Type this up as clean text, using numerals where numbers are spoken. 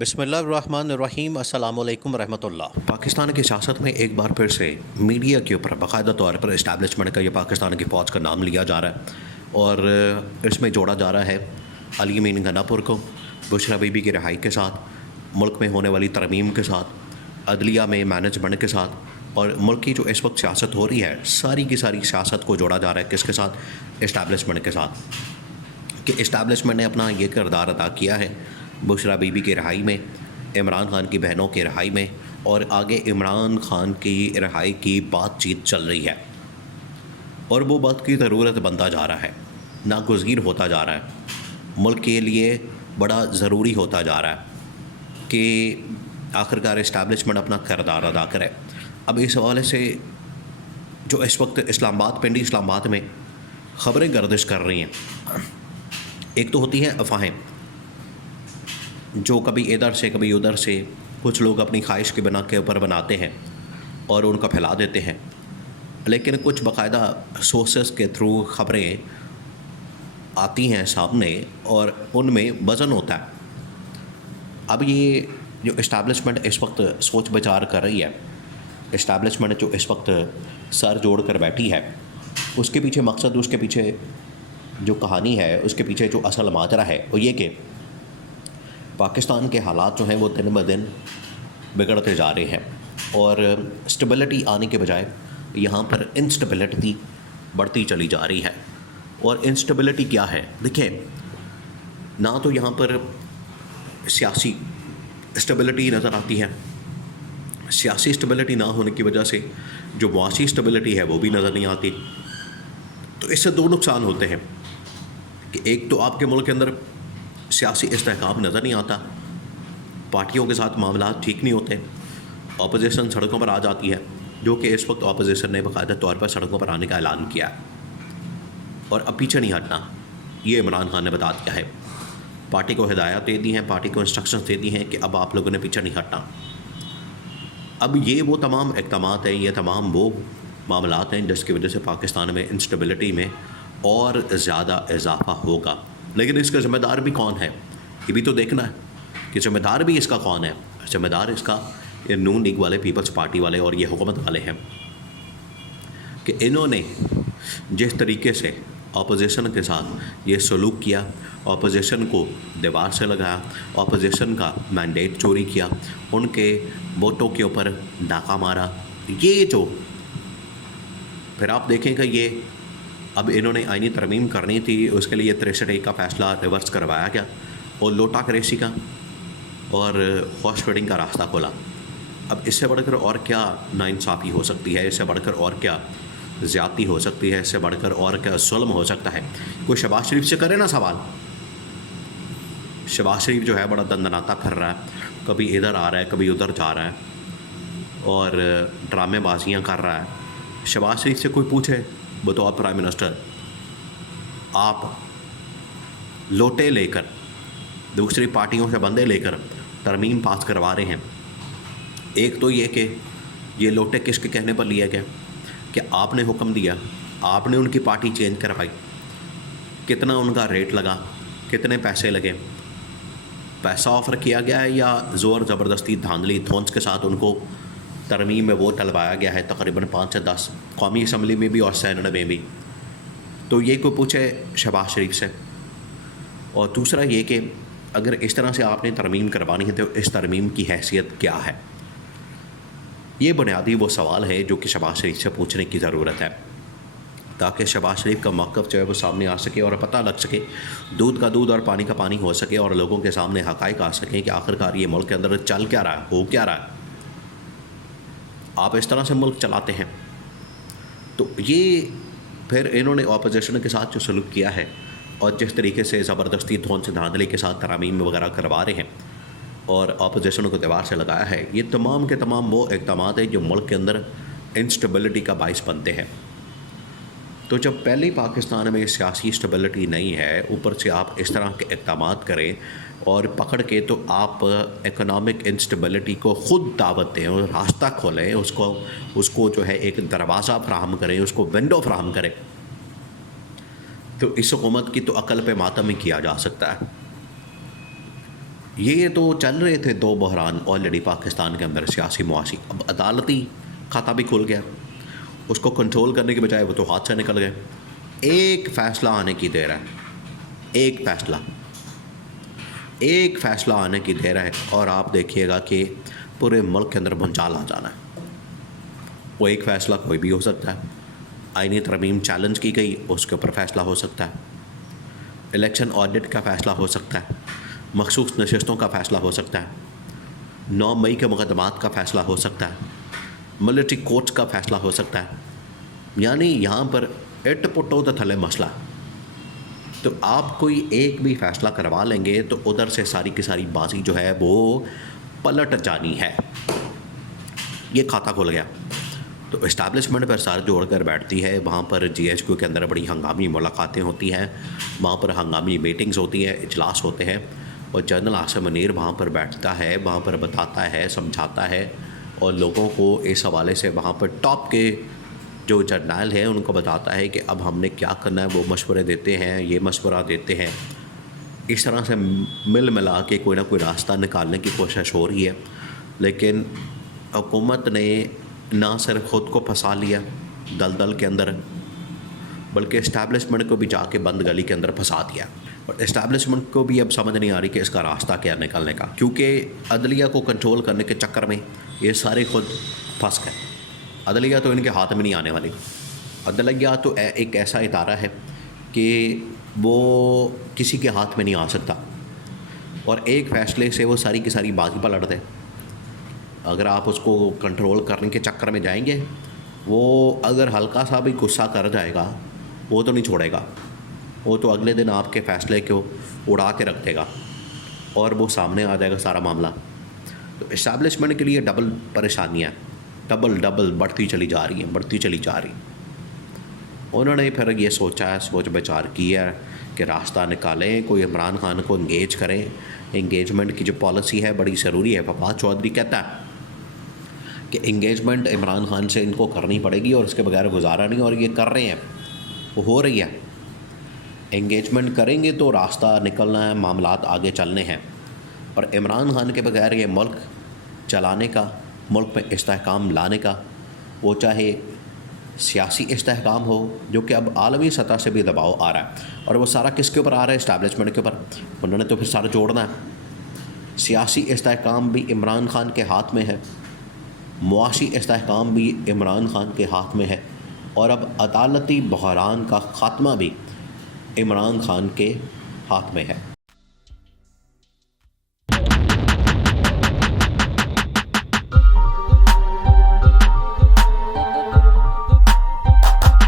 بسم اللہ الرحمن الرحیم، السلام علیکم ورحمۃ اللہ۔ پاکستان کی سیاست میں ایک بار پھر سے میڈیا کے اوپر باقاعدہ طور پر اسٹیبلشمنٹ کا یا پاکستان کی فوج کا نام لیا جا رہا ہے اور اس میں جوڑا جا رہا ہے علی امین گناپور کو بشرا بی بی کی رہائی کے ساتھ، ملک میں ہونے والی ترمیم کے ساتھ، عدلیہ میں مینجمنٹ کے ساتھ، اور ملک کی جو اس وقت سیاست ہو رہی ہے ساری کی ساری سیاست کو جوڑا جا رہا ہے کس کے ساتھ؟ اسٹیبلشمنٹ کے ساتھ، کہ اسٹیبلشمنٹ نے اپنا یہ کردار ادا کیا ہے بشرا بی بی کی رہائی میں، عمران خان کی بہنوں کی رہائی میں، اور آگے عمران خان کی رہائی کی بات چیت چل رہی ہے اور وہ بات کی ضرورت بنتا جا رہا ہے، ناگزیر ہوتا جا رہا ہے، ملک کے لیے بڑا ضروری ہوتا جا رہا ہے کہ آخرکار اسٹیبلشمنٹ اپنا کردار ادا کرے۔ اب اس حوالے سے جو اس وقت اسلام آباد، پنڈی اسلام آباد میں خبریں گردش کر رہی ہیں، ایک تو ہوتی ہیں افواہیں جو کبھی ادھر سے کبھی ادھر سے کچھ لوگ اپنی خواہش کی بنا کے اوپر بناتے ہیں اور ان کا پھیلا دیتے ہیں، لیکن کچھ باقاعدہ سورسز کے تھرو خبریں آتی ہیں سامنے اور ان میں وزن ہوتا ہے۔ اب یہ جو اسٹیبلشمنٹ اس وقت سوچ بچار کر رہی ہے، اسٹیبلشمنٹ جو اس وقت سر جوڑ کر بیٹھی ہے، اس کے پیچھے مقصد، اس کے پیچھے جو کہانی ہے، اس کے پیچھے جو اصل ماجرا ہے وہ یہ کہ پاکستان کے حالات جو ہیں وہ دن بدن بگڑتے جا رہے ہیں اور اسٹیبلٹی آنے کے بجائے یہاں پر انسٹیبلٹی بڑھتی چلی جا رہی ہے۔ اور انسٹیبلٹی کیا ہے؟ دیکھیں، نہ تو یہاں پر سیاسی اسٹیبلٹی نظر آتی ہے، سیاسی اسٹیبلٹی نہ ہونے کی وجہ سے جو معاشی اسٹیبلٹی ہے وہ بھی نظر نہیں آتی۔ تو اس سے دو نقصان ہوتے ہیں کہ ایک تو آپ کے ملک کے اندر سیاسی استحکام نظر نہیں آتا، پارٹیوں کے ساتھ معاملات ٹھیک نہیں ہوتے، اپوزیشن سڑکوں پر آ جاتی ہے، جو کہ اس وقت اپوزیشن نے باقاعدہ طور پر سڑکوں پر آنے کا اعلان کیا ہے اور اب پیچھے نہیں ہٹنا، یہ عمران خان نے بتا دیا ہے، پارٹی کو ہدایات دے دی ہیں، پارٹی کو انسٹرکشنز دے دی ہیں کہ اب آپ لوگوں نے پیچھے نہیں ہٹنا۔ اب یہ وہ تمام اقدامات ہیں، یہ تمام وہ معاملات ہیں جس کی وجہ سے پاکستان میں انسٹیبلٹی میں اور زیادہ اضافہ ہوگا۔ لیکن اس کا ذمہ دار بھی کون ہے؟ یہ بھی تو دیکھنا ہے کہ ذمہ دار بھی اس کا کون ہے۔ ذمہ دار اس کا یہ نون لیگ والے، پیپلز پارٹی والے اور یہ حکومت والے ہیں کہ انہوں نے جس طریقے سے اپوزیشن کے ساتھ یہ سلوک کیا، اپوزیشن کو دیوار سے لگایا، اپوزیشن کا مینڈیٹ چوری کیا، ان کے ووٹوں کے اوپر ڈاکہ مارا، یہ جو پھر آپ دیکھیں کہ یہ اب انہوں نے آئینی ترمیم کرنی تھی، اس کے لیے 63A کا فیصلہ ریورس کروایا گیا اور لوٹا کریسی کا اور ہارس ٹریڈنگ کا راستہ کھولا۔ اب اس سے بڑھ کر اور کیا ناانصافی ہو سکتی ہے؟ اس سے بڑھ کر اور کیا زیادتی ہو سکتی ہے؟ اس سے بڑھ کر اور کیا ظلم ہو سکتا ہے؟ کوئی شہباز شریف سے کرے نا سوال۔ شہباز شریف جو ہے بڑا دندناتا پھر رہا ہے، کبھی ادھر آ رہا ہے، کبھی ادھر جا رہا ہے اور ڈرامے بازیاں کر رہا ہے۔ شہباز شریف سے کوئی پوچھے بطور پرائم منسٹر، آپ لوٹے لے کر، دوسری پارٹیوں سے بندے لے کر ترمیم پاس کروا رہے ہیں، ایک تو یہ کہ یہ لوٹے کس کے کہنے پر لیا گیا کہ آپ نے حکم دیا، آپ نے ان کی پارٹی چینج کروائی، کتنا ان کا ریٹ لگا، کتنے پیسے لگے، پیسہ آفر کیا گیا ہے یا زور زبردستی دھاندلی دھونس کے ساتھ ان کو ترمیم میں وہ ٹلوایا گیا ہے، تقریباً 5 سے 10 قومی اسمبلی میں بھی اور سینٹ میں بھی۔ تو یہ کوئی پوچھے شہباز شریف سے۔ اور دوسرا یہ کہ اگر اس طرح سے آپ نے ترمیم کروانی ہے تو اس ترمیم کی حیثیت کیا ہے؟ یہ بنیادی وہ سوال ہے جو کہ شہباز شریف سے پوچھنے کی ضرورت ہے، تاکہ شہباز شریف کا موقف جو ہے وہ سامنے آ سکے اور پتہ لگ سکے، دودھ کا دودھ اور پانی کا پانی ہو سکے اور لوگوں کے سامنے حقائق آ سکیں کہ آخرکار یہ ملک کے اندر چل کیا رہا ہے، ہو کیا رہا ہے۔ آپ اس طرح سے ملک چلاتے ہیں تو یہ پھر انہوں نے اپوزیشن کے ساتھ جو سلوک کیا ہے اور جس طریقے سے زبردستی دھون سے دھاندلی کے ساتھ ترامیم وغیرہ کروا رہے ہیں اور اپوزیشن کو دیوار سے لگایا ہے، یہ تمام کے تمام وہ اقدامات ہیں جو ملک کے اندر انسٹیبلٹی کا باعث بنتے ہیں۔ تو جب پہلے پاکستان میں سیاسی اسٹیبلٹی نہیں ہے، اوپر سے آپ اس طرح کے اقدامات کریں اور پکڑ کے تو آپ اکنامک انسٹیبلٹی کو خود دعوت دیں اور راستہ کھولیں، اس کو جو ہے ایک دروازہ فراہم کریں، اس کو ونڈو فراہم کریں، تو اس حکومت کی تو عقل پہ ماتم ہی کیا جا سکتا ہے یہ تو چل رہے تھے دو بحران آلریڈی پاکستان کے اندر، سیاسی معاشی. اب عدالتی کھاتا بھی کھل گیا، اس کو کنٹرول کرنے کے بجائے وہ تو ہاتھ سے نکل گئے. ایک فیصلہ آنے کی دیر ہے، ایک فیصلہ آنے کی دیر ہے، اور آپ دیکھیے گا کہ پورے ملک کے اندر بھونچال آ جانا ہے. وہ ایک فیصلہ کوئی بھی ہو سکتا ہے. آئینی ترمیم چیلنج کی گئی، اس کے اوپر فیصلہ ہو سکتا ہے. الیکشن آڈٹ کا فیصلہ ہو سکتا ہے. مخصوص نشستوں کا فیصلہ ہو سکتا ہے. 9 مئی کے مقدمات کا فیصلہ ہو سکتا ہے. ملٹری کورٹس کا فیصلہ ہو سکتا ہے. یعنی یہاں پر اٹ پٹو تو تھلے مسئلہ. تو آپ کوئی ایک بھی فیصلہ کروا لیں گے تو ادھر سے ساری کی ساری بازی جو ہے وہ پلٹ جانی ہے. یہ کھاتا کھل گیا تو اسٹیبلشمنٹ پر سر جوڑ کر بیٹھتی ہے. وہاں پر GHQ کے اندر بڑی ہنگامی ملاقاتیں ہوتی ہیں، وہاں پر ہنگامی میٹنگز ہوتی ہیں، اجلاس ہوتے ہیں، اور جنرل عاصم منیر وہاں پر بیٹھتا ہے، وہاں پر بتاتا ہے، سمجھاتا ہے، اور لوگوں کو اس حوالے سے وہاں پر ٹاپ کے جو جرنیل ہیں ان کو بتاتا ہے کہ اب ہم نے کیا کرنا ہے. وہ مشورے دیتے ہیں، یہ مشورہ دیتے ہیں. اس طرح سے مل ملا کے کوئی نہ کوئی راستہ نکالنے کی کوشش ہو رہی ہے. لیکن حکومت نے نہ صرف خود کو پھنسا لیا دلدل کے اندر، بلکہ اسٹیبلشمنٹ کو بھی جا کے بند گلی کے اندر پھنسا دیا. اور اسٹیبلشمنٹ کو بھی اب سمجھ نہیں آ رہی کہ اس کا راستہ کیا نکلنے کا، کیونکہ عدلیہ کو کنٹرول کرنے کے چکر میں یہ سارے خود پھنس گئے. عدلیہ تو ان کے ہاتھ میں نہیں آنے والی. عدلیہ تو ایک ایسا ادارہ ہے کہ وہ کسی کے ہاتھ میں نہیں آ سکتا، اور ایک فیصلے سے وہ ساری کی ساری بازی پلٹ دے. اگر آپ اس کو کنٹرول کرنے کے چکر میں جائیں گے، وہ اگر ہلکا سا بھی غصہ کر جائے گا وہ تو نہیں چھوڑے گا. وہ تو اگلے دن آپ کے فیصلے کو اڑا کے رکھ دے گا اور وہ سامنے آ جائے گا سارا معاملہ. تو اسٹیبلشمنٹ کے لیے ڈبل پریشانیاں ڈبل بڑھتی چلی جا رہی ہیں. انہوں نے پھر یہ سوچ بچار کیا کہ راستہ نکالیں، کوئی عمران خان کو انگیج کریں. انگیجمنٹ کی جو پالیسی ہے بڑی ضروری ہے. فواد چودھری کہتا ہے کہ انگیجمنٹ عمران خان سے ان کو کرنی پڑے گی اور اس کے بغیر گزارا نہیں، اور یہ کر رہے ہیں، وہ ہو رہی ہے. انگیجمنٹ کریں گے تو راستہ نکلنا ہے، معاملات آگے چلنے ہیں. اور عمران خان کے بغیر یہ ملک چلانے کا، ملک میں استحکام لانے کا، وہ چاہے سیاسی استحکام ہو جو کہ اب عالمی سطح سے بھی دباؤ آ رہا ہے، اور وہ سارا کس کے اوپر آ رہا ہے؟ اسٹیبلشمنٹ کے اوپر. انہوں نے تو پھر سارا جوڑنا ہے. سیاسی استحکام بھی عمران خان کے ہاتھ میں ہے، معاشی استحکام بھی عمران خان کے ہاتھ میں ہے، اور اب عدالتی بحران کا خاتمہ بھی عمران خان کے ہاتھ میں ہے.